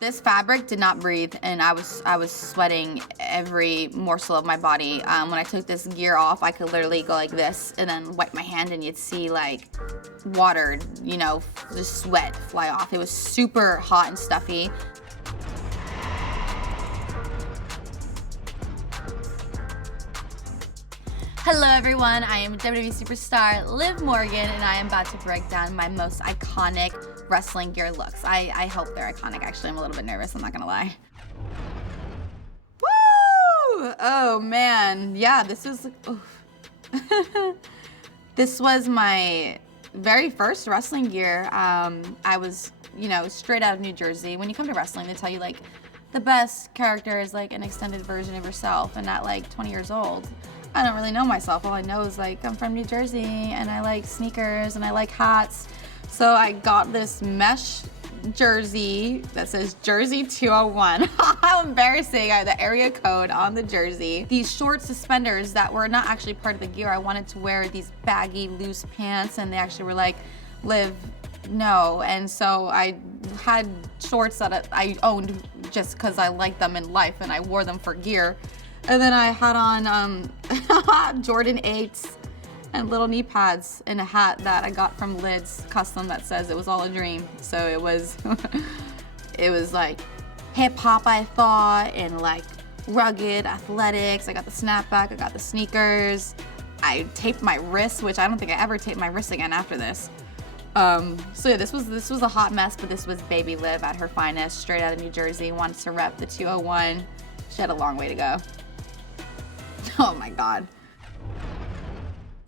This fabric did not breathe, and I was sweating every morsel of my body. When I took this gear off, I could literally go like this and then wipe my hand, and you'd see like water, just sweat fly off. It was super hot and stuffy. Hello everyone, I am WWE superstar Liv Morgan, and I am about to break down my most iconic wrestling gear looks. I hope they're iconic. Actually, I'm a little bit nervous, I'm not gonna lie. Woo! Oh man, yeah, this was, this was my very first wrestling gear. I was, straight out of New Jersey. When you come to wrestling, they tell you like the best character is like an extended version of yourself, and at like 20 years old. I don't really know myself. All I know is like I'm from New Jersey and I like sneakers and I like hats. So I got this mesh jersey that says Jersey 201. How embarrassing. I had the area code on the jersey. These short suspenders that were not actually part of the gear. I wanted to wear these baggy, loose pants, and they actually were like, Liv, no. And so I had shorts that I owned just because I liked them in life and I wore them for gear. And then I had on Jordan 8s and little knee pads and a hat that I got from Lids Custom that says it was all a dream. So it was, it was like hip hop, I thought, and like rugged athletics. I got the snapback, I got the sneakers. I taped my wrist, which I don't think I ever taped my wrist again after this. So yeah, this was a hot mess, but this was baby Liv at her finest, straight out of New Jersey, wanted to rep the 201. She had a long way to go. Oh my God.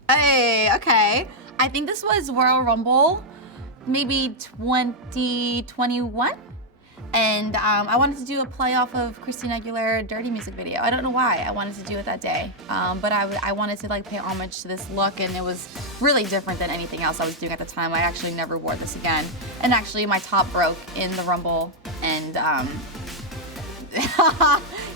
Hey, okay. I think this was Royal Rumble, maybe 2021. And I wanted to do a play off of Christina Aguilera Dirty music video. I don't know why I wanted to do it that day, but I wanted to like pay homage to this look, and it was really different than anything else I was doing at the time. I actually never wore this again. And actually my top broke in the Rumble, and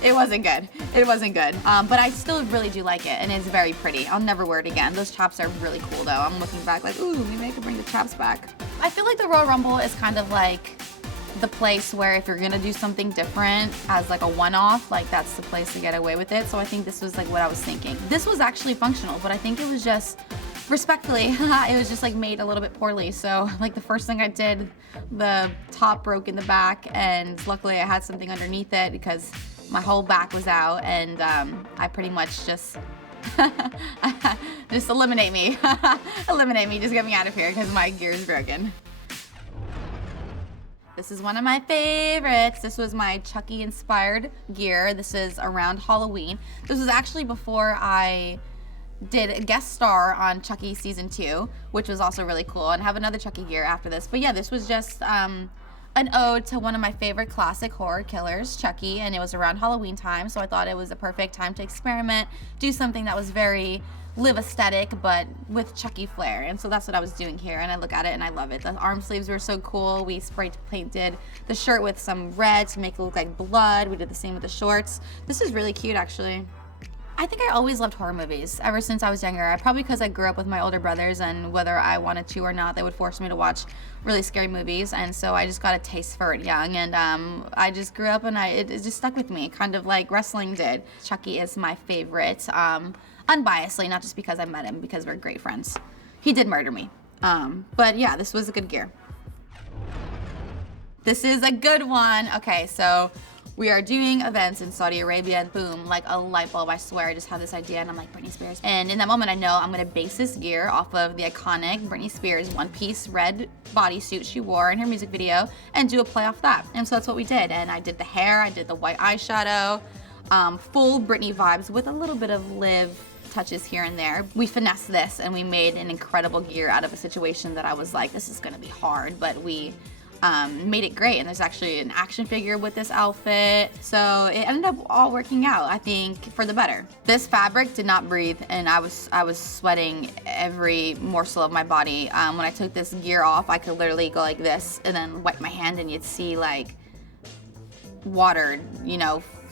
it wasn't good. It wasn't good. But I still really do like it, and it's very pretty. I'll never wear it again. Those chaps are really cool though. I'm looking back like, ooh, maybe I could bring the chaps back. I feel like the Royal Rumble is kind of like the place where if you're gonna do something different as like a one-off, like that's the place to get away with it. So I think this was like what I was thinking. This was actually functional, but I think it was just, respectfully, it was just like made a little bit poorly. So like the first thing I did, the top broke in the back, and luckily I had something underneath it because my whole back was out, and I pretty much just, just eliminate me. Eliminate me, just get me out of here because my gear is broken. This is one of my favorites. This was my Chucky inspired gear. This is around Halloween. This was actually before I did a guest star on Chucky season 2, which was also really cool, and have another Chucky gear after this. But yeah, this was just an ode to one of my favorite classic horror killers, Chucky, and it was around Halloween time, so I thought it was a perfect time to experiment, do something that was very Liv aesthetic, but with Chucky flair. And so that's what I was doing here, and I look at it and I love it. The arm sleeves were so cool. We spray painted the shirt with some red to make it look like blood. We did the same with the shorts. This is really cute, actually. I think I always loved horror movies ever since I was younger. Probably because I grew up with my older brothers, and whether I wanted to or not, they would force me to watch really scary movies, and so I just got a taste for it young, and I just grew up, and it just stuck with me, kind of like wrestling did. Chucky is my favorite, unbiasedly, not just because I met him, because we're great friends. He did murder me, but yeah, this was a good gear. This is a good one. Okay, so we are doing events in Saudi Arabia, and boom, like a light bulb, I swear. I just had this idea, and I'm like, Britney Spears. And in that moment, I know I'm gonna base this gear off of the iconic Britney Spears one-piece red bodysuit she wore in her music video, and do a play off that. And so that's what we did. And I did the hair, I did the white eyeshadow, full Britney vibes with a little bit of Liv touches here and there. We finessed this, and we made an incredible gear out of a situation that I was like, this is gonna be hard, but we made it great. And there's actually an action figure with this outfit, so it ended up all working out, I think, for the better. This fabric did not breathe, and I was sweating every morsel of my body. When I took this gear off, I could literally go like this and then wipe my hand, and you'd see like water,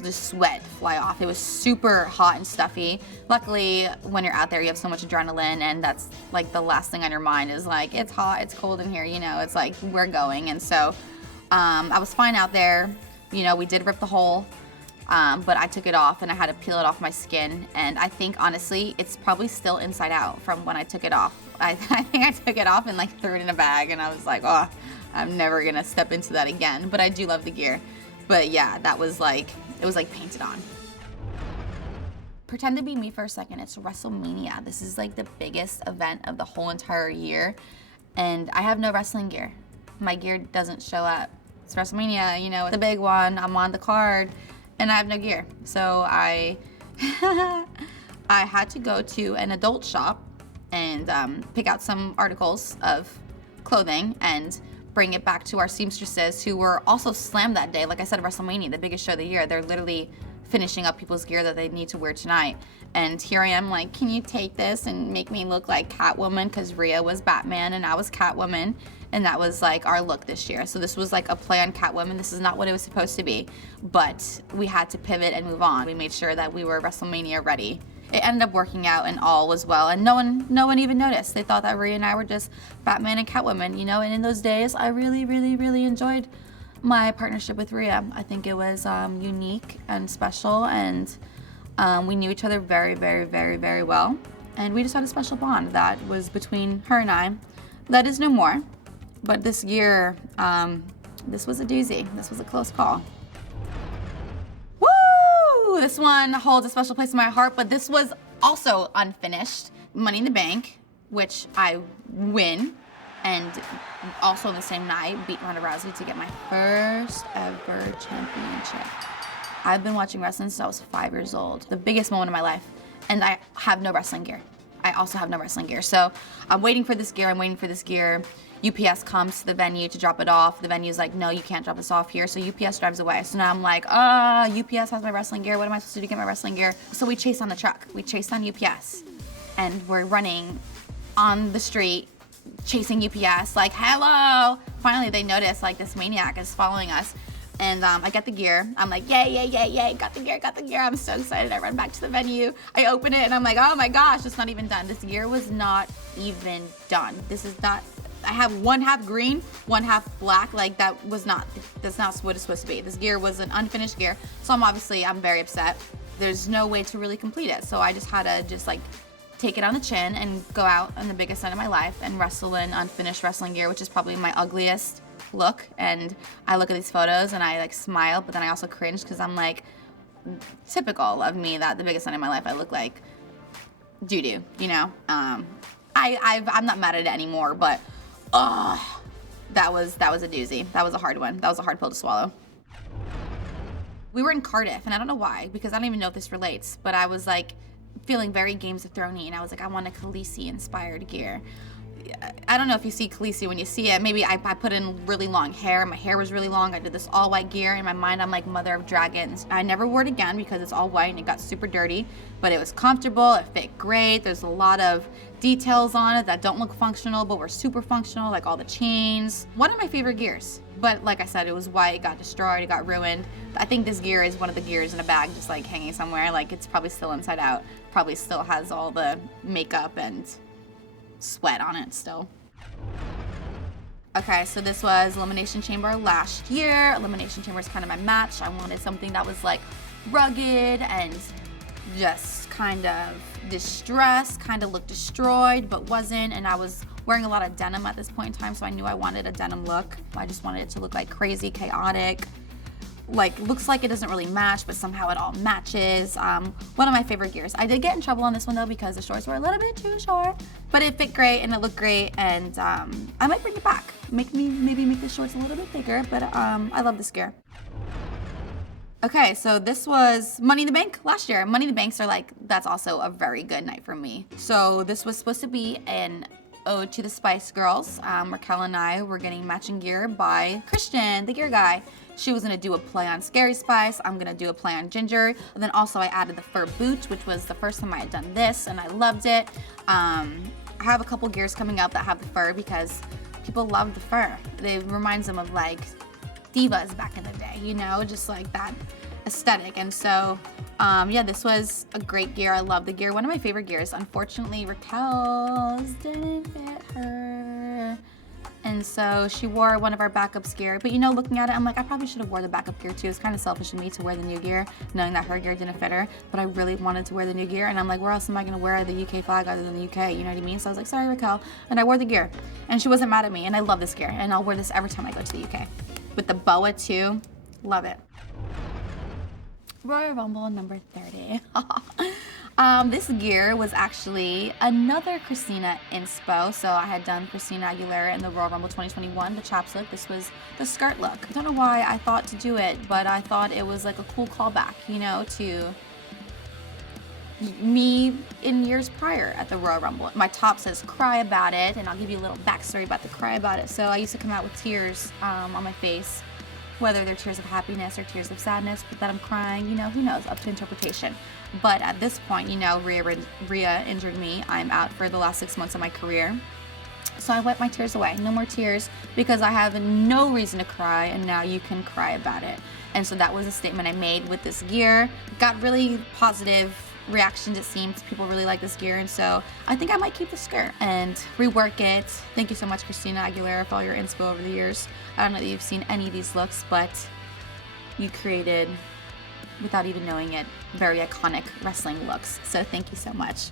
just sweat fly off. It was super hot and stuffy. Luckily, when you're out there, you have so much adrenaline, and that's like the last thing on your mind is like, it's hot, it's cold in here, it's like, we're going. And so I was fine out there. You know, we did rip the hole, but I took it off and I had to peel it off my skin. And I think, honestly, it's probably still inside out from when I took it off. I think I took it off and like threw it in a bag, and I was like, oh, I'm never gonna step into that again. But I do love the gear. But yeah, that was like, it was like painted on. Pretend to be me for a second. It's WrestleMania. This is like the biggest event of the whole entire year. And I have no wrestling gear. My gear doesn't show up. It's WrestleMania, you know, the big one. I'm on the card and I have no gear. So I had to go to an adult shop and pick out some articles of clothing and bring it back to our seamstresses, who were also slammed that day. Like I said, WrestleMania, the biggest show of the year. They're literally finishing up people's gear that they need to wear tonight. And here I am like, can you take this and make me look like Catwoman? Because Rhea was Batman and I was Catwoman. And that was like our look this year. So this was like a play on Catwoman. This is not what it was supposed to be. But we had to pivot and move on. We made sure that we were WrestleMania ready. It ended up working out and all was well. And no one even noticed. They thought that Rhea and I were just Batman and Catwoman, you know? And in those days, I really, really, really enjoyed my partnership with Rhea. I think it was unique and special, and we knew each other very, very, very, very well. And we just had a special bond that was between her and I. That is no more. But this year, this was a doozy. This was a close call. Woo! This one holds a special place in my heart, but this was also unfinished. Money in the Bank, which I win. And also on the same night, beat Ronda Rousey to get my first ever championship. I've been watching wrestling since I was 5 years old. The biggest moment of my life. And I have no wrestling gear. I also have no wrestling gear. So I'm waiting for this gear, UPS comes to the venue to drop it off. The venue's like, no, you can't drop this off here. So UPS drives away. So now I'm like, UPS has my wrestling gear. What am I supposed to do to get my wrestling gear? So we chased on the truck. We chased on UPS. And we're running on the street, chasing UPS, like, hello. Finally, they notice, like, this maniac is following us. And I get the gear. I'm like, yay, yay, yay, yay, got the gear. I'm so excited. I run back to the venue. I open it, and I'm like, oh my gosh, it's not even done. This gear was not even done. This is not, I have one half green, one half black. Like, that's not what it's supposed to be. This gear was an unfinished gear. So I'm very upset. There's no way to really complete it. So I just had to like, take it on the chin and go out on the biggest night of my life and wrestle in unfinished wrestling gear, which is probably my ugliest look. And I look at these photos and I like smile, but then I also cringe because I'm like, typical of me that the biggest night of my life I look like doo-doo, you know? I'm not mad at it anymore, but that was a doozy. That was a hard one. That was a hard pill to swallow. We were in Cardiff, and I don't know why, because I don't even know if this relates, but I was like feeling very Games of Thrones-y, and I was like, I want a Khaleesi inspired gear. I don't know if you see Khaleesi when you see it. Maybe I put in really long hair. My hair was really long. I did this all white gear. In my mind, I'm like Mother of Dragons. I never wore it again because it's all white and it got super dirty, but it was comfortable. It fit great. There's a lot of details on it that don't look functional, but were super functional, like all the chains. One of my favorite gears. But like I said, it was white, it got destroyed, it got ruined. I think this gear is one of the gears in a bag just like hanging somewhere. Like it's probably still inside out. Probably still has all the makeup and sweat on it still. Okay, so this was Elimination Chamber last year. Elimination Chamber is kind of my match. I wanted something that was like rugged and just kind of distressed, kind of looked destroyed, but wasn't. And I was wearing a lot of denim at this point in time, so I knew I wanted a denim look. I just wanted it to look like crazy, chaotic. Like, looks like it doesn't really match, but somehow it all matches. One of my favorite gears. I did get in trouble on this one though because the shorts were a little bit too short, but it fit great and it looked great, and I might bring it back. Maybe make the shorts a little bit bigger, but I love this gear. Okay, so this was Money in the Bank last year. Money in the Banks are like, that's also a very good night for me. So this was supposed to be an ode to the Spice Girls. Raquel and I were getting matching gear by Christian, the gear guy. She was gonna do a play on Scary Spice. I'm gonna do a play on Ginger. And then also I added the fur boot, which was the first time I had done this, and I loved it. I have a couple gears coming up that have the fur because people love the fur. It reminds them of like divas back in the day, you know, just like that aesthetic. And so, yeah, this was a great gear. I love the gear. One of my favorite gears. Unfortunately, Raquel's didn't fit her. and so she wore one of our backups gear. But you know, looking at it, I'm like, I probably should have wore the backup gear too. It's kind of selfish of me to wear the new gear, knowing that her gear didn't fit her. But I really wanted to wear the new gear, and I'm like, where else am I gonna wear the UK flag other than the UK? You know what I mean? So I was like, sorry, Raquel, and I wore the gear, and she wasn't mad at me. And I love this gear, and I'll wear this every time I go to the UK. With the boa too, love it. Royal Rumble number 30. This gear was actually another Christina inspo. So I had done Christina Aguilera in the Royal Rumble 2021, the chaps look. This was the skirt look. I don't know why I thought to do it, but I thought it was like a cool callback, you know, to me in years prior at the Royal Rumble. My top says cry about it, and I'll give you a little backstory about the cry about it. So I used to come out with tears on my face, whether they're tears of happiness or tears of sadness, but that I'm crying, you know, who knows, up to interpretation. But at this point, you know, Rhea injured me. I'm out for the last 6 months of my career. So I wiped my tears away. No more tears, because I have no reason to cry, and now you can cry about it. And so that was a statement I made with this gear. Got really positive reactions, it seems. People really like this gear, and so I think I might keep the skirt and rework it. Thank you so much, Christina Aguilera, for all your inspo over the years. I don't know that you've seen any of these looks, but you created, without even knowing it, very iconic wrestling looks. So thank you so much.